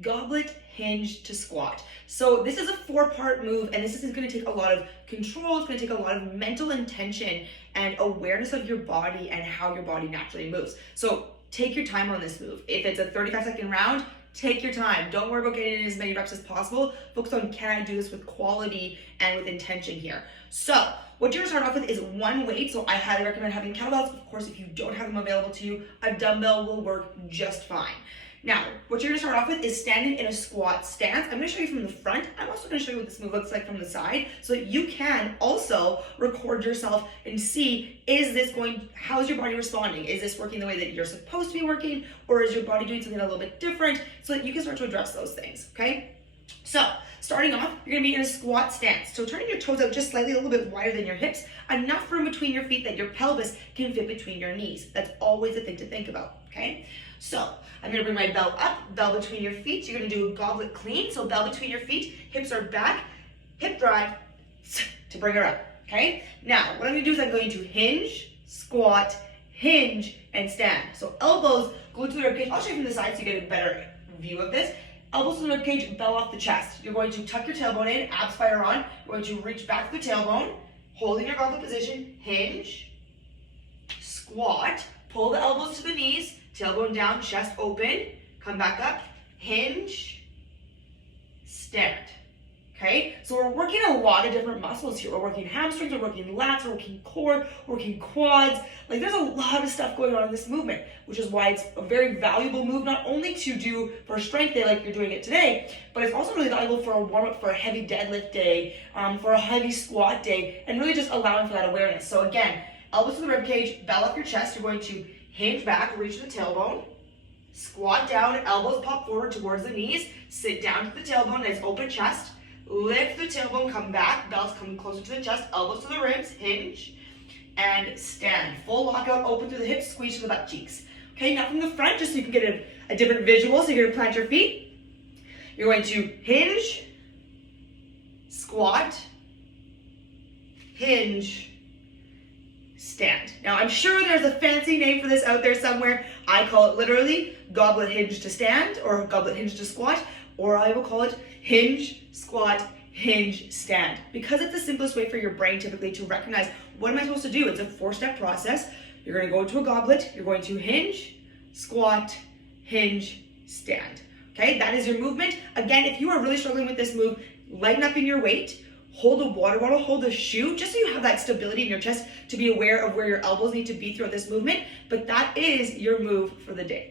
goblet, hinge to squat. So this is a 4-part move, and this is going to take a lot of control. It's going to take a lot of mental intention and awareness of your body and how your body naturally moves. So take your time on this move. If it's a 35-second round, take your time. Don't worry about getting in as many reps as possible. Focus on, can I do this with quality and with intention here? So what you're gonna start off with is one weight. So I highly recommend having kettlebells. Of course, if you don't have them available to you, a dumbbell will work just fine. Now, what you're gonna start off with is standing in a squat stance. I'm gonna show you from the front. I'm also gonna show you what this move looks like from the side, so that you can also record yourself and see, how's your body responding? Is this working the way that you're supposed to be working, or is your body doing something a little bit different, so that you can start to address those things, okay? So, starting off, you're gonna be in a squat stance. So turning your toes out just slightly, a little bit wider than your hips, enough room between your feet that your pelvis can fit between your knees. That's always a thing to think about, okay? So, I'm gonna bring my bell up, bell between your feet. So you're gonna do a goblet clean. So bell between your feet, hips are back, hip drive to bring her up, okay? Now, what I'm gonna do is I'm going to hinge, squat, hinge, and stand. So elbows go to the ribcage. I'll show you from the side so you get a better view of this. Elbows to the ribcage, bell off the chest. You're going to tuck your tailbone in, abs fire on. You're going to reach back to the tailbone, holding your goblet position, hinge, squat, pull the elbows to the knees, tailbone down, chest open, come back up, hinge, stand. Okay, so we're working a lot of different muscles here. We're working hamstrings, we're working lats, we're working core, we're working quads. Like, there's a lot of stuff going on in this movement, which is why it's a very valuable move, not only to do for strength day like you're doing it today, but it's also really valuable for a warm-up for a heavy deadlift day, for a heavy squat day, and really just allowing for that awareness. So again, elbows to the ribcage, bell up your chest. You're going to hinge back, reach the tailbone, squat down, elbows pop forward towards the knees, sit down to the tailbone, nice open chest, lift the tailbone, come back, bells come closer to the chest, elbows to the ribs, hinge, and stand. Full lockout, open through the hips, squeeze to the butt cheeks. Okay, now from the front, just so you can get a different visual, so you're gonna plant your feet. You're going to hinge, squat, hinge, stand. Now, I'm sure there's a fancy name for this out there somewhere. I call it literally goblet hinge to stand, or goblet hinge to squat, or I will call it hinge, squat, hinge, stand, because it's the simplest way for your brain typically to recognize, what am I supposed to do? It's a 4-step process. You're going to go into a goblet, you're going to hinge, squat, hinge, stand. Okay, that is your movement. Again, if you are really struggling with this move, lighten up in your weight, hold a water bottle, hold a shoe, just so you have that stability in your chest to be aware of where your elbows need to be throughout this movement. But that is your move for the day.